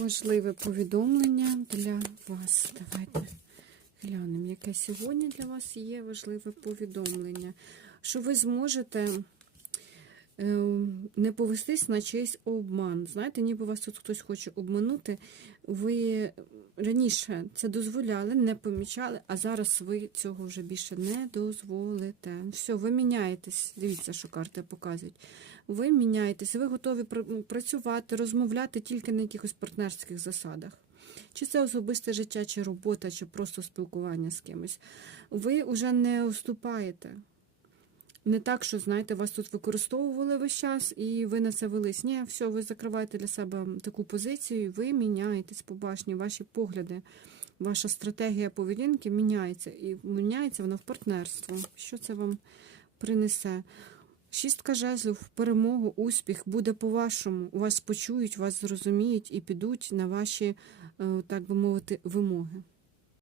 важливе повідомлення для вас. Давайте глянемо, яке сьогодні для вас є важливе повідомлення. Що ви зможете не повестись на чийсь обман. Знаєте, ніби вас тут хтось хоче обманути. Ви раніше це дозволяли, не помічали, а зараз ви цього вже більше не дозволите. Все, ви міняєтесь. Дивіться, що карти показують. Ви міняєтесь, ви готові працювати, розмовляти тільки на якихось партнерських засадах. Чи це особисте життя, чи робота, чи просто спілкування з кимось. Ви вже не уступаєте. Не так, що, знаєте, вас тут використовували весь час, і ви на це велись. Ні, все, ви закриваєте для себе таку позицію, ви міняєтесь по башні, ваші погляди, ваша стратегія поведінки міняється. І міняється вона в партнерство. Що це вам принесе? Шістка жезлів, перемогу, успіх буде по-вашому. Вас почують, вас зрозуміють і підуть на ваші, е, так би мовити, вимоги.